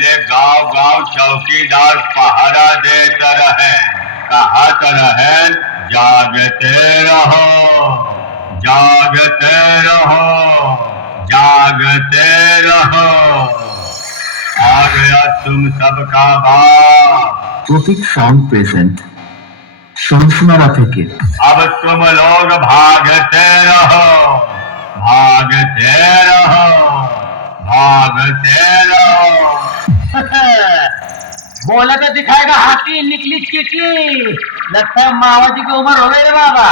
पहले गांव गांव चौकीदार पहरा देत रहे, कहत रहे जागते रहो, जागते रहो, जागते रहो। आ गया तुम सबका बाप। প্রতীক সাউন্ড প্রেজেন্ট শংসমারা থেকে। अब तुम लोग भागते रहो, भागते रहो, भागते रहो। बोला तो दिखाएगा हाथी, निकली चिट्ठी। लगता है मावा जी की उम्र हो गई है बाबा।